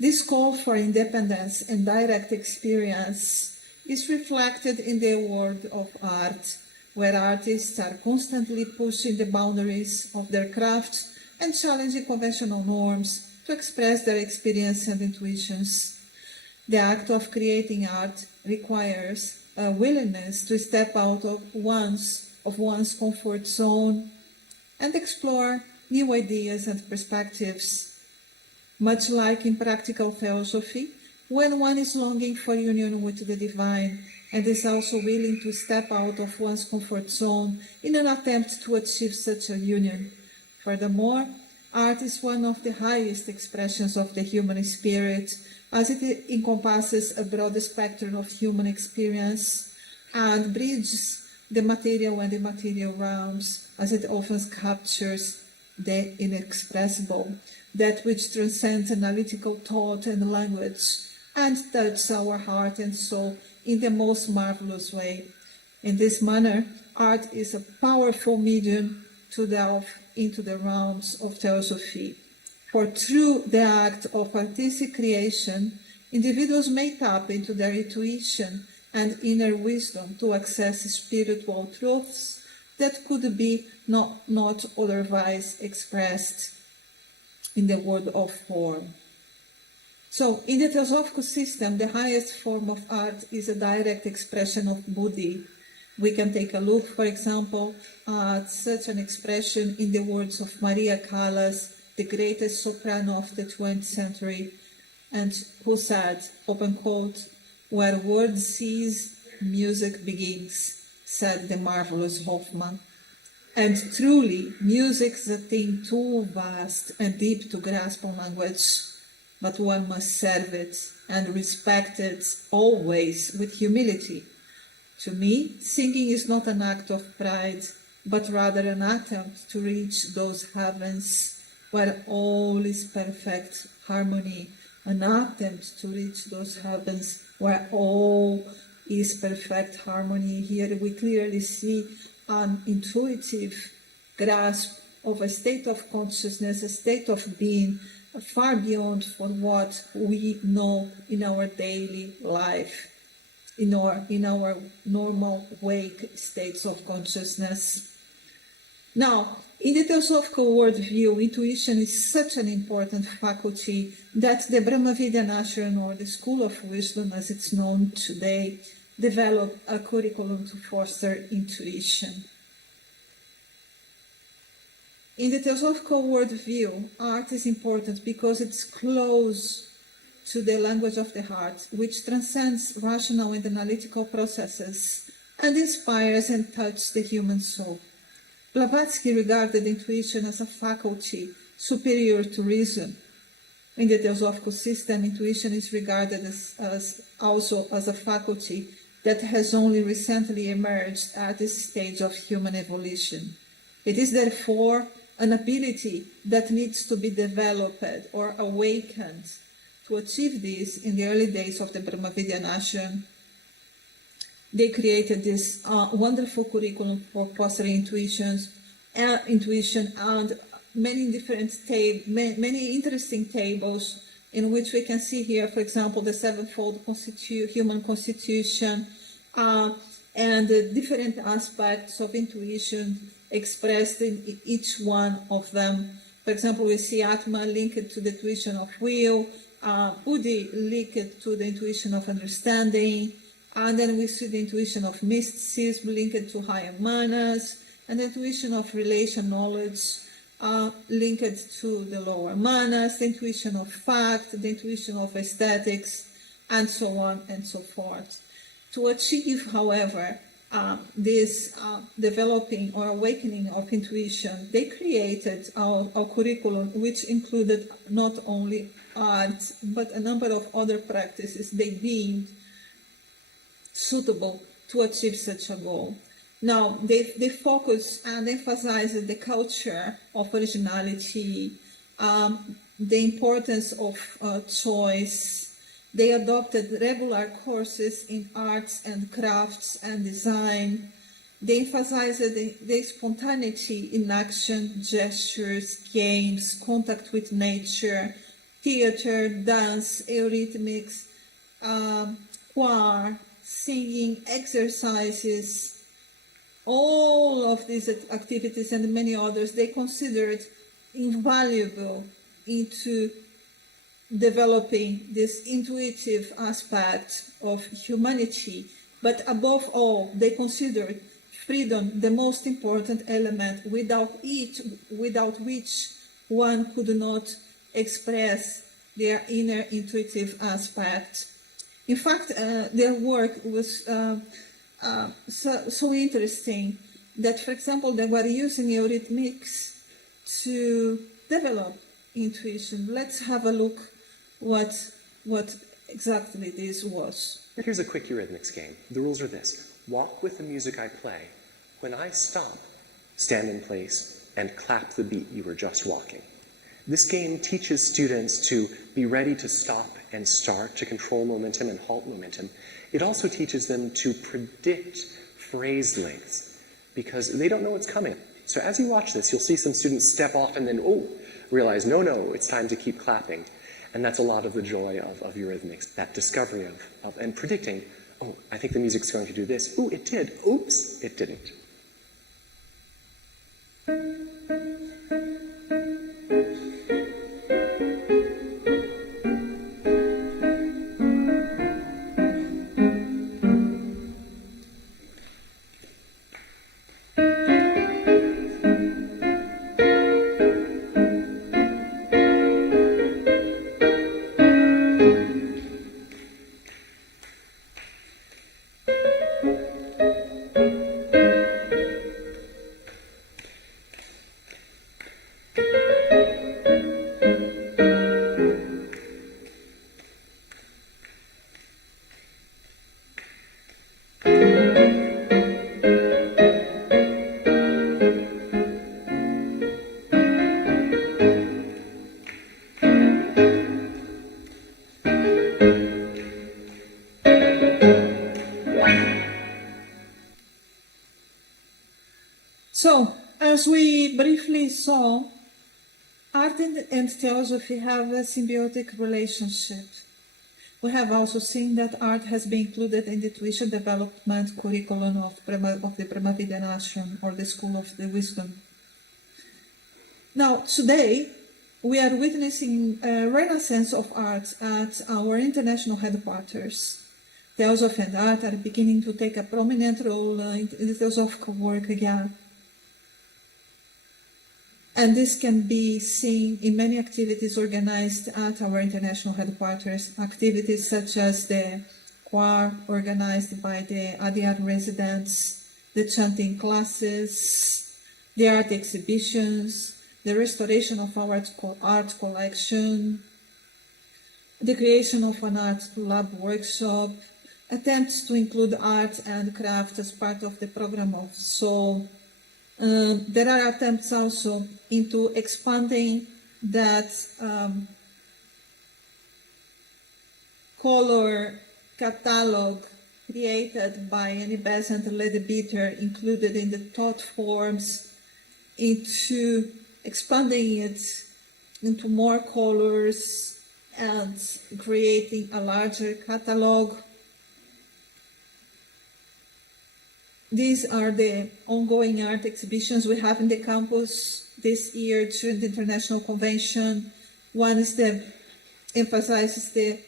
This call for independence and direct experience is reflected in the world of art, where artists are constantly pushing the boundaries of their craft and challenging conventional norms to express their experience and intuitions. The act of creating art requires a willingness to step out of one's comfort zone and explore new ideas and perspectives. Much like in practical theosophy, when one is longing for union with the divine and is also willing to step out of one's comfort zone in an attempt to achieve such a union. Furthermore, art is one of the highest expressions of the human spirit, as it encompasses a broad spectrum of human experience and bridges the material and immaterial realms, as it often captures the inexpressible, that which transcends analytical thought and language, and touches our heart and soul in the most marvelous way. In this manner, art is a powerful medium to delve into the realms of theosophy. For through the act of artistic creation, individuals may tap into their intuition and inner wisdom to access spiritual truths that could be not otherwise expressed in the world of form. So, in the theosophical system, the highest form of art is a direct expression of Buddhi. We can take a look, for example, at such an expression in the words of Maria Callas, the greatest soprano of the 20th century, and who said, open quote, "Where words cease, music begins," said the marvelous Hoffman. And truly, music is a thing too vast and deep to grasp on language, but one must serve it and respect it always with humility. To me, singing is not an act of pride, but rather an attempt to reach those heavens where all is perfect harmony, an attempt to reach those heavens where all is perfect harmony. Here we clearly see an intuitive grasp of a state of consciousness, a state of being far beyond from what we know in our daily life, in our normal wake states of consciousness. Now, in the theosophical worldview, intuition is such an important faculty that the Brahmavidyana Ashram, or the School of Wisdom as it's known today, developed a curriculum to foster intuition. In the theosophical worldview, art is important because it's close to the language of the heart, which transcends rational and analytical processes and inspires and touches the human soul. Blavatsky regarded intuition as a faculty superior to reason. In the theosophical system, intuition is regarded as a faculty that has only recently emerged at this stage of human evolution. It is therefore an ability that needs to be developed or awakened. To achieve this, in the early days of the Brahmavidyana Ashram, they created this wonderful curriculum for fostering intuition and many interesting tables in which we can see here, for example, the sevenfold human constitution, and the different aspects of intuition expressed in each one of them. For example, we see Atma linked to the intuition of will, Buddhi linked to the intuition of understanding, and then we see the intuition of mysticism linked to higher manas, and the intuition of relation knowledge linked to the lower manas, the intuition of fact, the intuition of aesthetics, and so on and so forth. To achieve, however, this developing or awakening of intuition, they created our curriculum, which included not only art, but a number of other practices they deemed suitable to achieve such a goal. Now, they focus and emphasize the culture of originality, the importance of choice. They adopted regular courses in arts and crafts and design. They emphasized the spontaneity in action, gestures, games, contact with nature, theater, dance, eurythmics, choir, singing, exercises. All of these activities and many others, they considered invaluable into developing this intuitive aspect of humanity. But above all, they considered freedom the most important element, without which one could not express their inner intuitive aspect. In fact, their work was so interesting that, for example, they were using eurythmics to develop intuition. Let's have a look what exactly this was. Here's a quick eurythmics game. The rules are this. Walk with the music I play. When I stop, stand in place and clap the beat you were just walking. This game teaches students to be ready to stop and start, to control momentum and halt momentum. It also teaches them to predict phrase lengths because they don't know what's coming. So as you watch this, you'll see some students step off and then, realize, no, it's time to keep clapping. And that's a lot of the joy of eurythmics, that discovery of and predicting, I think the music's going to do this. It did. Oops, it didn't. So, as we briefly saw, art and theosophy have a symbiotic relationship. We have also seen that art has been included in the tuition development curriculum of the Brahmavidan Ashram, or the School of the Wisdom. Now, today, we are witnessing a renaissance of art at our international headquarters. Theosophy and art are beginning to take a prominent role in the theosophical work again. And this can be seen in many activities organized at our international headquarters, activities such as the choir organized by the Adyar residents, the chanting classes, the art exhibitions, the restoration of our art collection, the creation of an art lab workshop, attempts to include art and craft as part of the program of Soul. There are attempts also into expanding that color catalog created by Annie Besant and Lady Bitter, included in the thought forms, into expanding it into more colors and creating a larger catalog. These are the ongoing art exhibitions we have in the campus this year during the International Convention. One is emphasizes the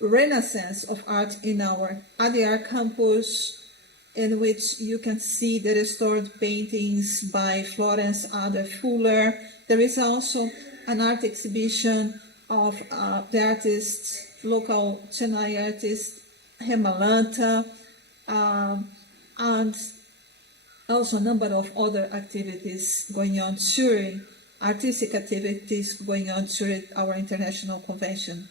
renaissance of art in our Adyar campus, in which you can see the restored paintings by Florence Ada Fuller. There is also an art exhibition of the artist, local Chennai artist Hemalanta, and also a number of other activities going on during, artistic activities going on during our international convention.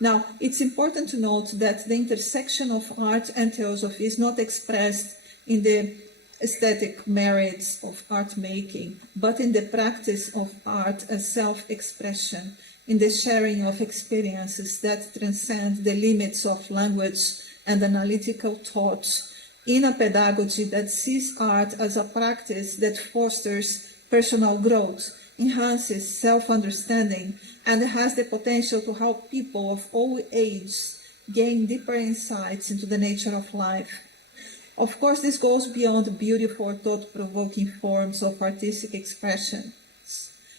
Now, it's important to note that the intersection of art and theosophy is not expressed in the aesthetic merits of art making, but in the practice of art as self-expression, in the sharing of experiences that transcend the limits of language and analytical thought, in a pedagogy that sees art as a practice that fosters personal growth, enhances self-understanding, and has the potential to help people of all ages gain deeper insights into the nature of life. Of course, this goes beyond beautiful or thought-provoking forms of artistic expression.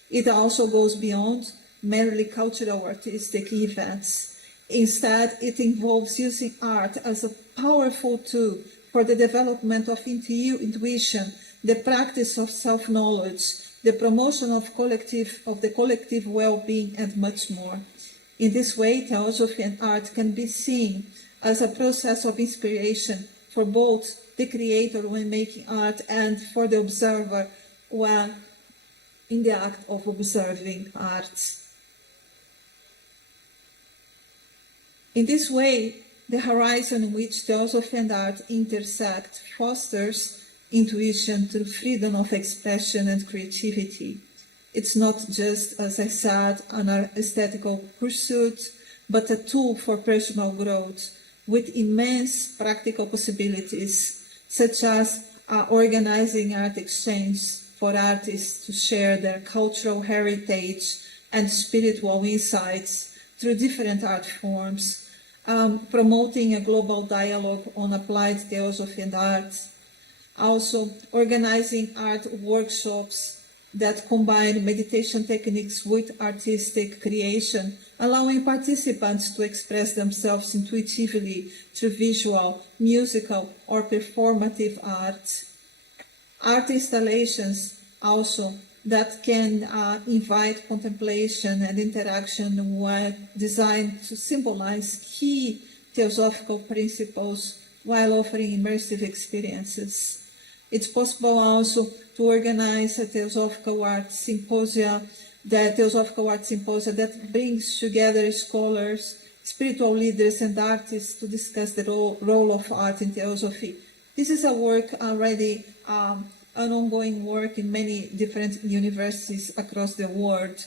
It also goes beyond merely cultural artistic events. Instead, it involves using art as a powerful tool for the development of intuition, the practice of self-knowledge, the promotion of the collective well-being, and much more. In this way, theosophy and art can be seen as a process of inspiration for both the creator when making art and for the observer when in the act of observing art. In this way, the horizon in which theosophy and art intersect fosters intuition through freedom of expression and creativity. It's not just, as I said, an aesthetical pursuit, but a tool for personal growth with immense practical possibilities, such as organizing art exchange for artists to share their cultural heritage and spiritual insights through different art forms, promoting a global dialogue on applied theosophy and art, also organizing art workshops that combine meditation techniques with artistic creation, allowing participants to express themselves intuitively through visual, musical, or performative art. Art installations also that can invite contemplation and interaction were designed to symbolize key theosophical principles while offering immersive experiences. It's possible also to organize a theosophical art symposia that brings together scholars, spiritual leaders, and artists to discuss the role of art in theosophy. This is a work already, an ongoing work in many different universities across the world.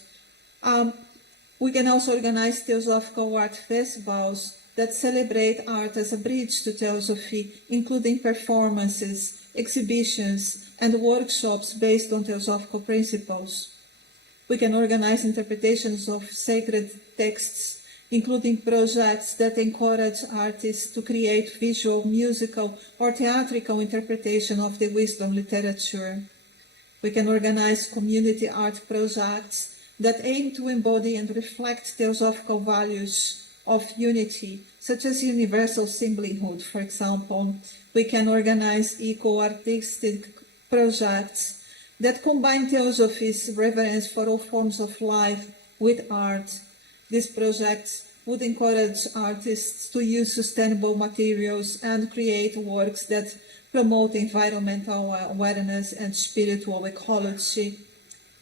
We can also organize theosophical art festivals that celebrate art as a bridge to theosophy, including performances, exhibitions, and workshops based on theosophical principles. We can organize interpretations of sacred texts, including projects that encourage artists to create visual, musical, or theatrical interpretation of the wisdom literature. We can organize community art projects that aim to embody and reflect theosophical values of unity, such as universal sibling-hood, for example. We can organize eco-artistic projects that combine theosophy's reverence for all forms of life with art. These projects would encourage artists to use sustainable materials and create works that promote environmental awareness and spiritual ecology.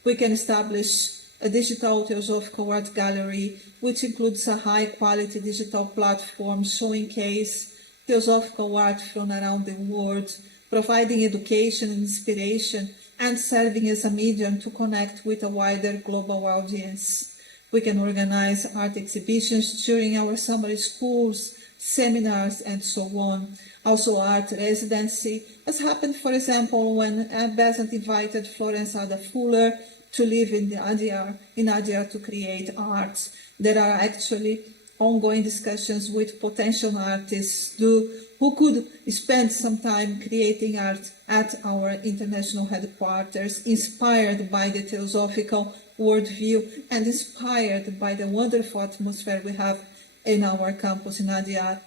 We can establish a digital theosophical art gallery, which includes a high-quality digital platform showcasing theosophical art from around the world, providing education and inspiration, and serving as a medium to connect with a wider global audience. We can organize art exhibitions during our summer schools, seminars, and so on. Also art residency, as happened, for example, when Besant invited Florence Ada Fuller to live in Adyar to create art. There are actually ongoing discussions with potential artists who could spend some time creating art at our international headquarters, inspired by the theosophical worldview and inspired by the wonderful atmosphere we have in our campus in Adyar.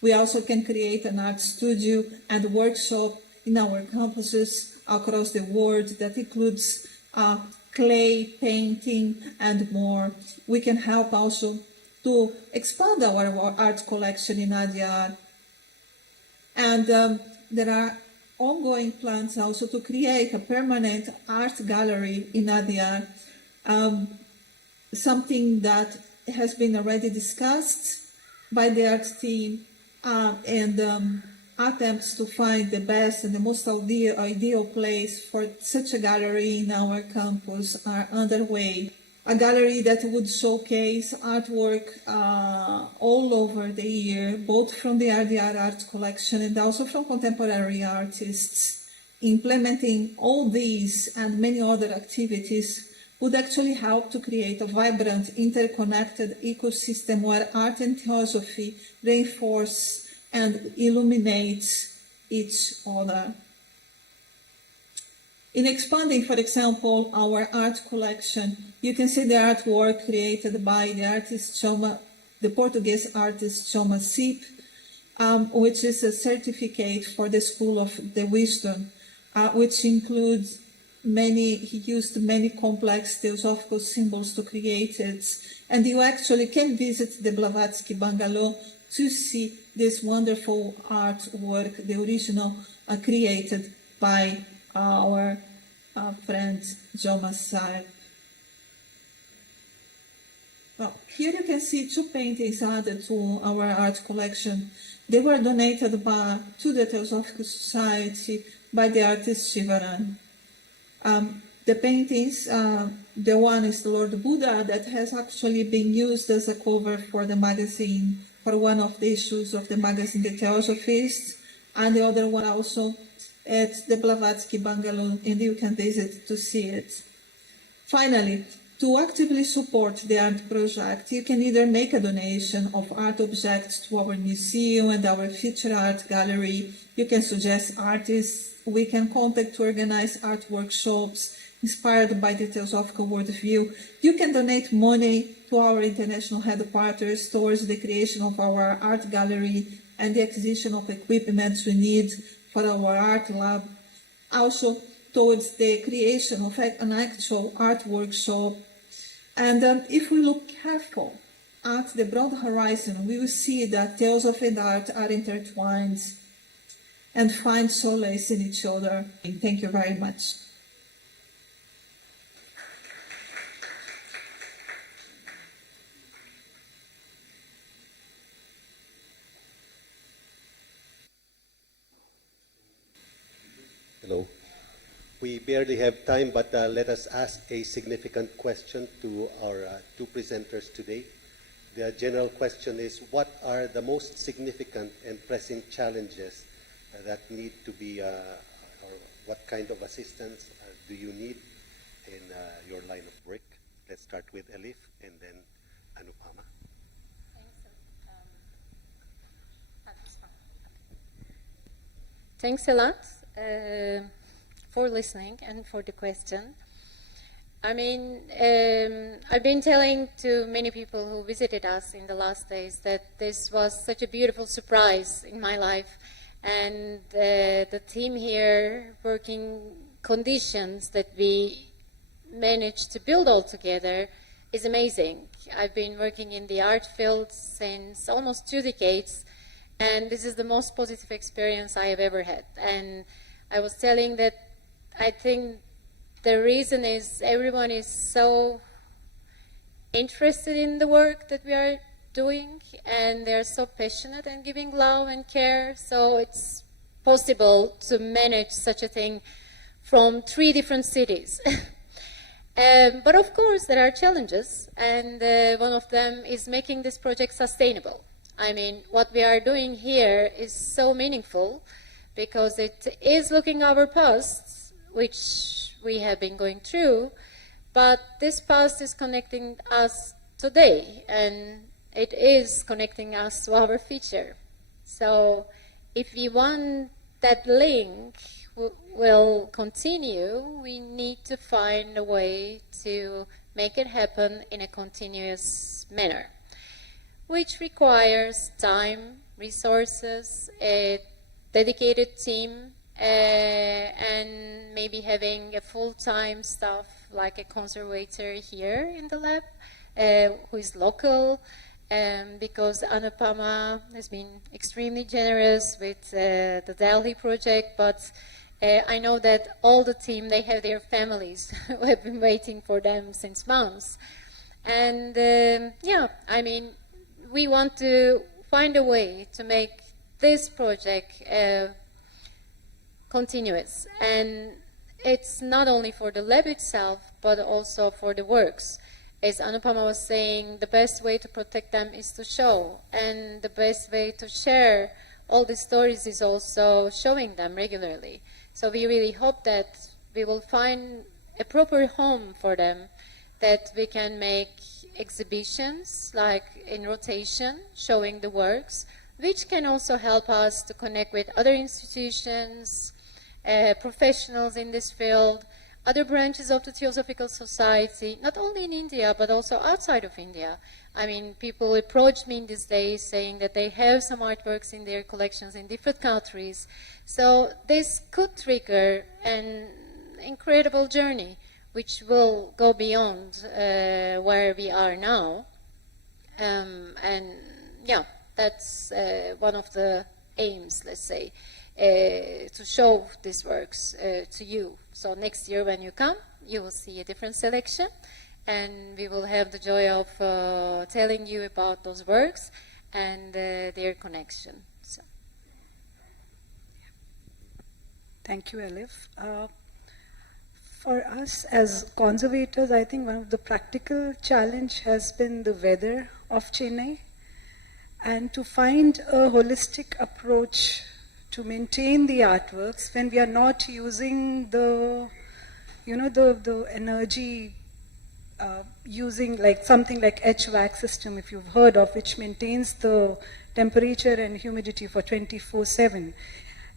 We also can create an art studio and workshop in our campuses across the world that includes clay, painting, and more. We can help also to expand our art collection in Adyar. And there are ongoing plans also to create a permanent art gallery in Adyar, something that has been already discussed by the art team, and attempts to find the best and the most ideal place for such a gallery in our campus are underway. A gallery that would showcase artwork all over the year, both from the Adyar art collection and also from contemporary artists. Implementing all these and many other activities would actually help to create a vibrant, interconnected ecosystem where art and theosophy reinforce and illuminate each other. In expanding, for example, our art collection, you can see the artwork created by the Portuguese artist Choma Sip, which is a certificate for the School of the Wisdom, which includes he used many complex theosophical symbols to create it. And you actually can visit the Blavatsky Bungalow to see this wonderful artwork, the original created by our friend Choma Sip. Well, here you can see two paintings added to our art collection. They were donated to the Theosophical Society by the artist Shivaran. The paintings, the one is the Lord Buddha that has actually been used as a cover for the magazine, for one of the issues of the magazine The Theosophist, and the other one also at the Blavatsky Bungalow, and you can visit to see it. Finally, to actively support the art project, you can either make a donation of art objects to our museum and our future art gallery. You can suggest artists we can contact to organize art workshops inspired by the theosophical worldview. You can donate money to our international headquarters towards the creation of our art gallery and the acquisition of equipment we need for our art lab. Also, towards the creation of an actual art workshop. And if we look careful at the broad horizon, we will see that theosophy and art are intertwined and find solace in each other. Thank you very much. Hello. We barely have time, but let us ask a significant question to our two presenters today. The general question is, what are the most significant and pressing challenges that need to be, or what kind of assistance do you need in your line of work? Let's start with Elif and then Anupama. Thanks a lot for listening and for the question. I mean, I've been telling to many people who visited us in the last days that this was such a beautiful surprise in my life. And the team here, working conditions that we managed to build all together is amazing. I've been working in the art field since almost 2 decades, and this is the most positive experience I have ever had. And I was telling that I think the reason is everyone is so interested in the work that we are doing, and they're so passionate and giving love and care, so it's possible to manage such a thing from 3 different cities. But of course there are challenges, and one of them is making this project sustainable. I mean, what we are doing here is so meaningful because it is looking our past, which we have been going through, but this past is connecting us today, and it is connecting us to our future. So if we want that link will continue, we need to find a way to make it happen in a continuous manner, which requires time, resources, a dedicated team, and maybe having a full-time staff like a conservator here in the lab, who is local, because Anupama has been extremely generous with the Delhi project, but I know that all the team, they have their families who have been waiting for them since months. And yeah, I mean, we want to find a way to make this project continuous. And it's not only for the lab itself, but also for the works. As Anupama was saying, the best way to protect them is to show. And the best way to share all the stories is also showing them regularly. So we really hope that we will find a proper home for them, that we can make exhibitions like in rotation, showing the works, which can also help us to connect with other institutions, professionals in this field, other branches of the Theosophical Society, not only in India, but also outside of India. I mean, people approach me in these days saying that they have some artworks in their collections in different countries. So this could trigger an incredible journey, which will go beyond where we are now. And yeah, that's one of the aims, let's say, to show these works to you. So next year when you come, you will see a different selection, and we will have the joy of telling you about those works and their connection. So. Thank you, Elif. For us as conservators, I think one of the practical challenge has been the weather of Chennai, and to find a holistic approach to maintain the artworks when we are not using the, the energy, using like something like HVAC system, if you've heard of, which maintains the temperature and humidity for 24/7.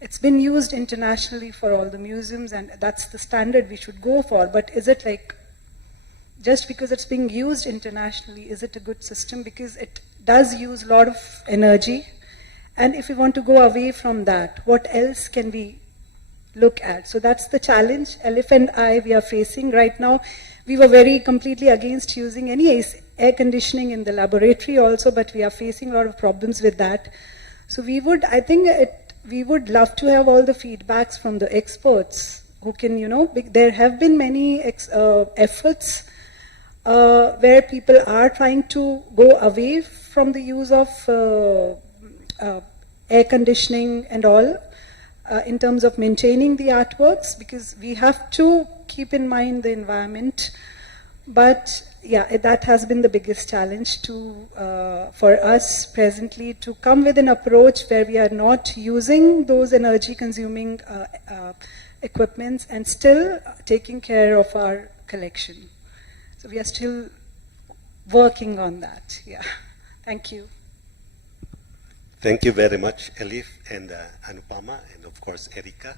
It's been used internationally for all the museums, and that's the standard we should go for. But is it like, just because it's being used internationally, is it a good system? Because it does use a lot of energy. And if we want to go away from that, what else can we look at? So that's the challenge Elif and I, we are facing right now. We were very completely against using any air conditioning in the laboratory also, but we are facing a lot of problems with that. So we would, I think we would love to have all the feedbacks from the experts who can, there have been many efforts where people are trying to go away from the use of air conditioning and all in terms of maintaining the artworks, because we have to keep in mind the environment. But yeah, that has been the biggest challenge for us presently, to come with an approach where we are not using those energy consuming equipments and still taking care of our collection. So we are still working on that. Yeah. Thank you. Thank you very much, Elif and Anupama, and of course Erika,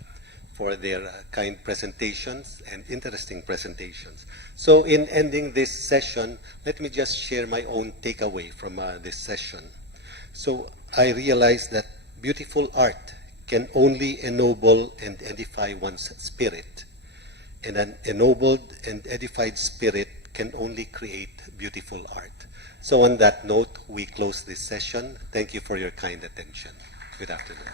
for their kind presentations and interesting presentations. So in ending this session, let me just share my own takeaway from this session. So I realized that beautiful art can only ennoble and edify one's spirit. And an ennobled and edified spirit can only create beautiful art. So on that note, we close this session. Thank you for your kind attention. Good afternoon.